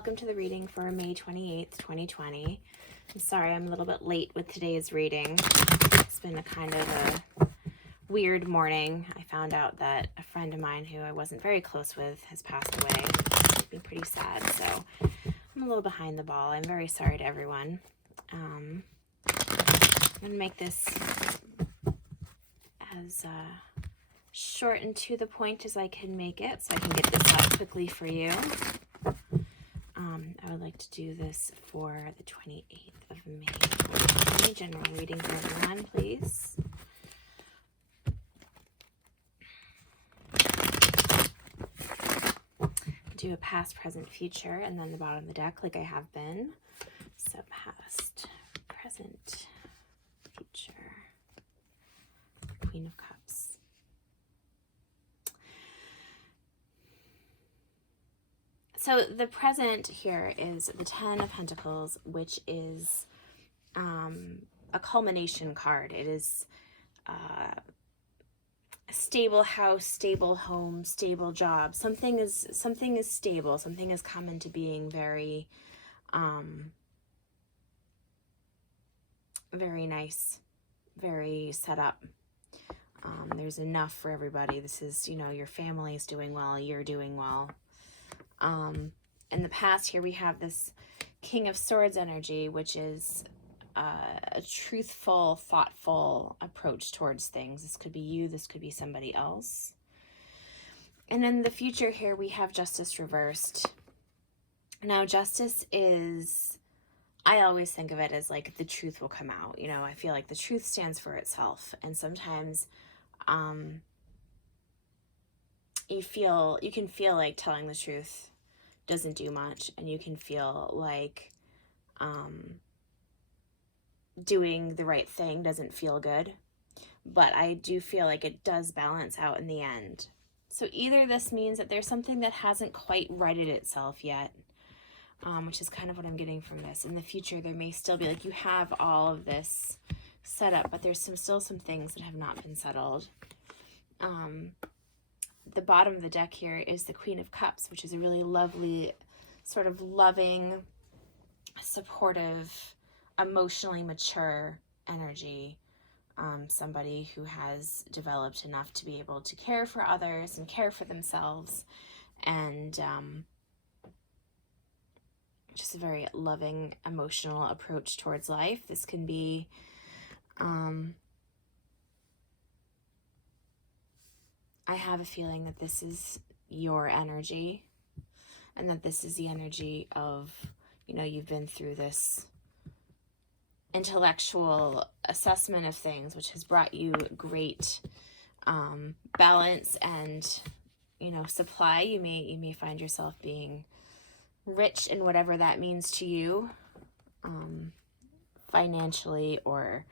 welcome to the reading for May 28th, 2020. I'm sorry I'm a little bit late with today's reading. It's been a kind of a weird morning. I found out that a friend of mine who I wasn't very close with has passed away. It's been pretty sad, so I'm a little behind the ball. I'm very sorry to everyone. I'm going to make this as short and to the point as I can make it so I can get this out quickly for you. I would like to do this for the 28th of May. General reading for everyone, please. Do a past, present, future, and then the bottom of the deck like I have been. So past, present, future, Queen of Cups. So the present here is the Ten of Pentacles, which is a culmination card. It is a stable house, stable home, stable job. Something is stable. Something has come into being very, very nice, very set up. There's enough for everybody. This is, your family is doing well. You're doing well. In the past here we have this King of Swords energy, which is a truthful, thoughtful approach towards things. This could be you, this could be somebody else. And in the future here we have Justice reversed. Now Justice is, I always think of it as like the truth will come out. I feel like the truth stands for itself, and sometimes you can feel like telling the truth doesn't do much, and you can feel like doing the right thing doesn't feel good, but I do feel like it does balance out in the end. So either this means that there's something that hasn't quite righted itself yet, which is kind of what I'm getting from this. In the future there may still be like you have all of this set up, but there's still some things that have not been settled. The bottom of the deck here is the Queen of Cups, which is a really lovely, sort of loving, supportive, emotionally mature energy. Somebody who has developed enough to be able to care for others and care for themselves, and just a very loving, emotional approach towards life. This can be I have a feeling that this is your energy, and that this is the energy of, you've been through this intellectual assessment of things, which has brought you great balance and, supply. You may find yourself being rich in whatever that means to you, financially or,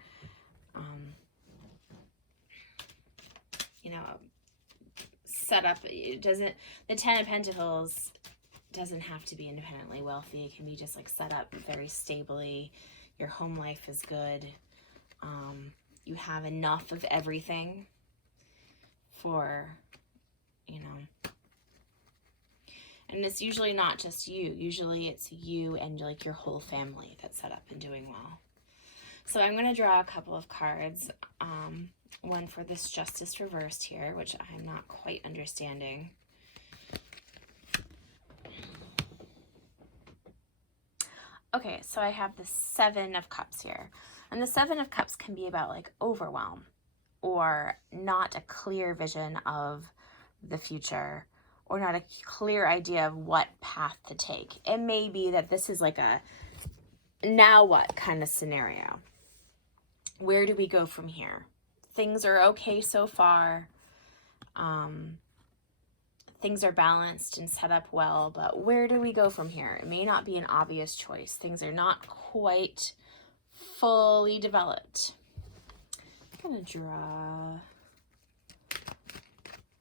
set up. The Ten of Pentacles doesn't have to be independently wealthy. It can be just like set up very stably. Your home life is good. You have enough of everything for, and it's usually not just you. Usually it's you and like your whole family that's set up and doing well. So I'm going to draw a couple of cards. One for this Justice reversed here, which I'm not quite understanding. Okay, so I have the Seven of Cups here. And the Seven of Cups can be about like overwhelm or not a clear vision of the future, or not a clear idea of what path to take. It may be that this is like a now what kind of scenario. Where do we go from here? Things are okay so far. Things are balanced and set up well, but where do we go from here? It may not be an obvious choice. Things are not quite fully developed. I'm going to draw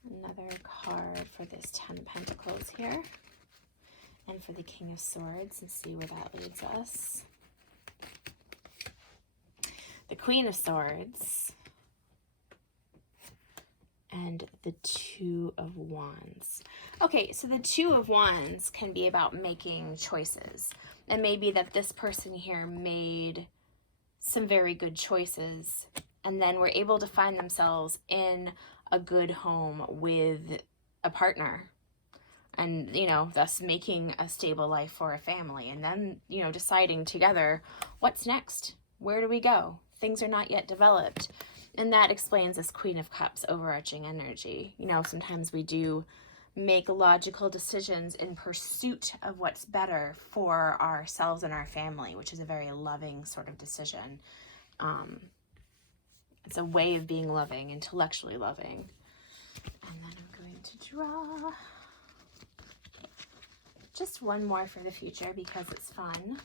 another card for this Ten of Pentacles here, and for the King of Swords, and see where that leads us. The Queen of Swords and the Two of Wands. Okay, so the Two of Wands can be about making choices. And maybe that this person here made some very good choices and then were able to find themselves in a good home with a partner and, you know, thus making a stable life for a family. And then, you know, deciding together, what's next? Where do we go? Things are not yet developed. And that explains this Queen of Cups overarching energy. You know, sometimes we do make logical decisions in pursuit of what's better for ourselves and our family, which is a very loving sort of decision. It's a way of being loving, intellectually loving. And then I'm going to draw just one more for the future because it's fun.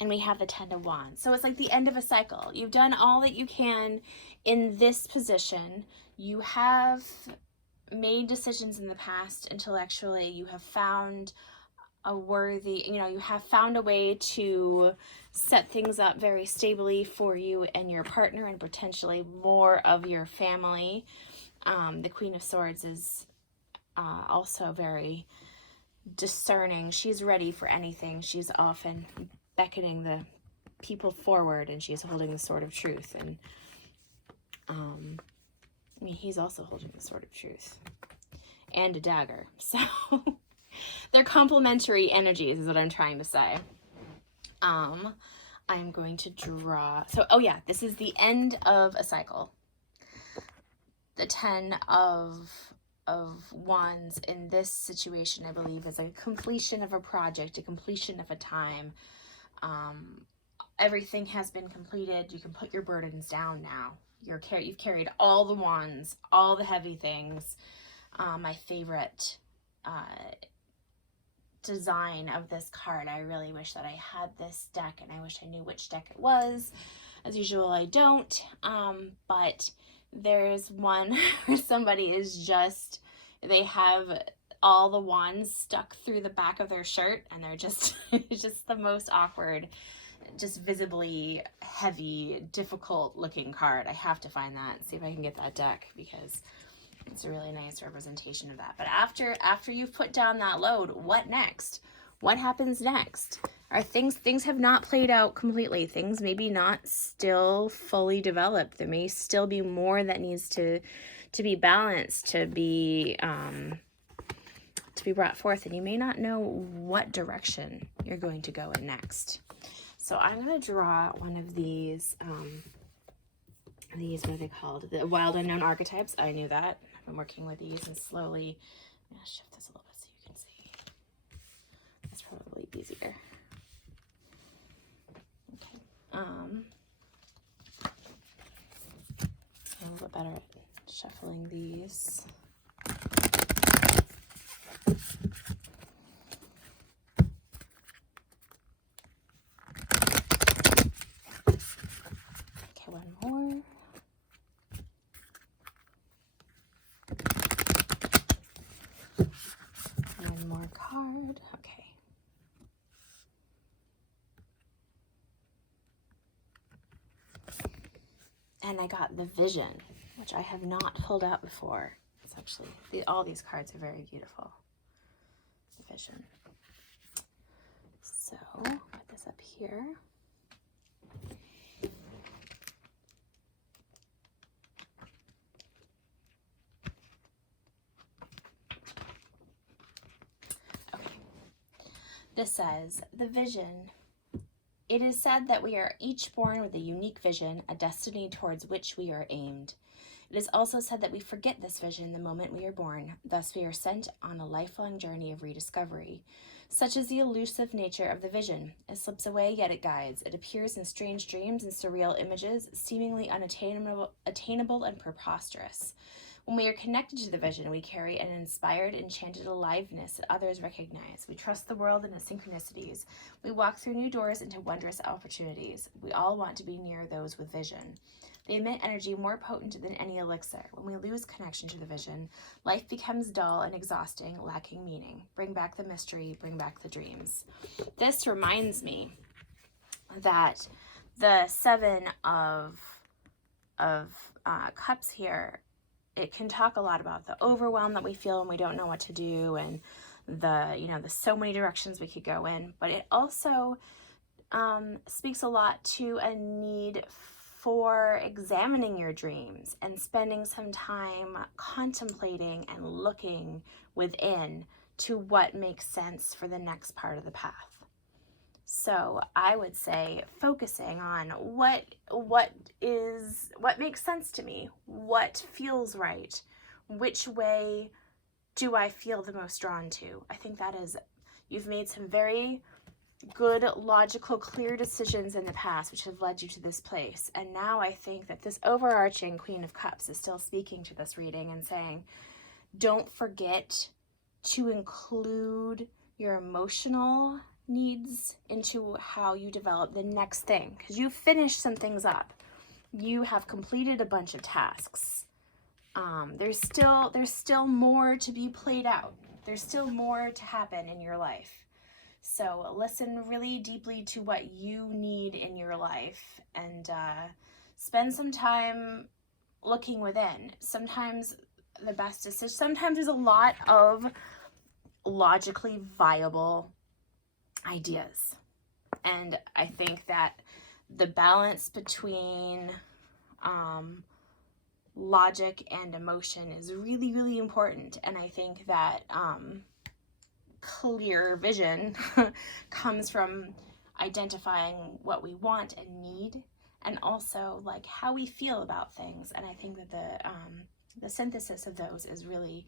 And we have the Ten of Wands. So it's like the end of a cycle. You've done all that you can in this position. You have made decisions in the past intellectually. You have found a worthy, you know, you have found a way to set things up very stably for you and your partner and potentially more of your family. The Queen of Swords is also very discerning. She's ready for anything. She's often beckoning the people forward, and she's holding the sword of truth. And I mean, he's also holding the sword of truth and a dagger. So they're complementary energies is what I'm trying to say. I'm going to draw. So, oh yeah, this is the end of a cycle. The Ten of Wands in this situation, I believe, is a completion of a project, a completion of a time. Everything has been completed. You can put your burdens down now. You've carried all the wands, all the heavy things. My favorite design of this card. I really wish that I had this deck, and I wish I knew which deck it was. As usual, I don't. But there's one where somebody is just, they have all the wands stuck through the back of their shirt, and they're just, it's just the most awkward, just visibly heavy, difficult looking card. I have to find that, see if I can get that deck, because it's a really nice representation of that. But after you've put down that load, what next? What happens next? Are things have not played out completely. Things maybe not still fully developed. There may still be more that needs to be balanced, to be brought forth, and you may not know what direction you're going to go in next. So I'm going to draw one of these, what are they called? The Wild Unknown Archetypes. I knew that. I've been working with these, and slowly, I'm going to shift this a little bit so you can see. That's probably easier. Okay. A little bit better at shuffling these. Okay, one more. One more card. Okay. And I got the Vision, which I have not pulled out before. It's actually, all these cards are very beautiful. The Vision. So, put this up here. Okay. This says, the vision. It is said that we are each born with a unique vision, a destiny towards which we are aimed. It is also said that we forget this vision the moment we are born, thus we are sent on a lifelong journey of rediscovery. Such is the elusive nature of the vision. It slips away, yet it guides. It appears in strange dreams and surreal images, seemingly unattainable and preposterous. When we are connected to the vision, we carry an inspired, enchanted aliveness that others recognize. We trust the world and its synchronicities. We walk through new doors into wondrous opportunities. We all want to be near those with vision. They emit energy more potent than any elixir. When we lose connection to the vision, life becomes dull and exhausting, lacking meaning. Bring back the mystery, bring back the dreams. This reminds me that the Seven of Cups here it can talk a lot about the overwhelm that we feel when we don't know what to do, and the so many directions we could go in. But it also speaks a lot to a need for examining your dreams and spending some time contemplating and looking within to what makes sense for the next part of the path. So I would say focusing on what makes sense to me, what feels right, which way do I feel the most drawn to. I think that is, you've made some very good, logical, clear decisions in the past which have led you to this place. And now I think that this overarching Queen of Cups is still speaking to this reading and saying, don't forget to include your emotional needs into how you develop the next thing, because you finished some things up. You have completed a bunch of tasks. There's still more to be played out. There's still more to happen in your life. So listen really deeply to what you need in your life, and spend some time looking within. Sometimes the best decision, sometimes there's a lot of logically viable ideas. And I think that the balance between logic and emotion is really, really important. And I think that clear vision comes from identifying what we want and need, and also like how we feel about things. And I think that the synthesis of those is really,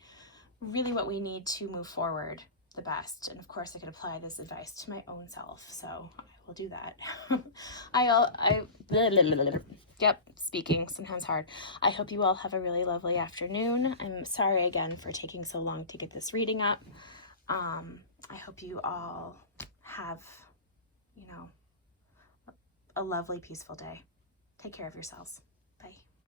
really what we need to move forward the best. And of course I could apply this advice to my own self, so I will do that. Yep, speaking sometimes hard. I hope you all have a really lovely afternoon. I'm sorry again for taking so long to get this reading up. I hope you all have, a lovely, peaceful day. Take care of yourselves.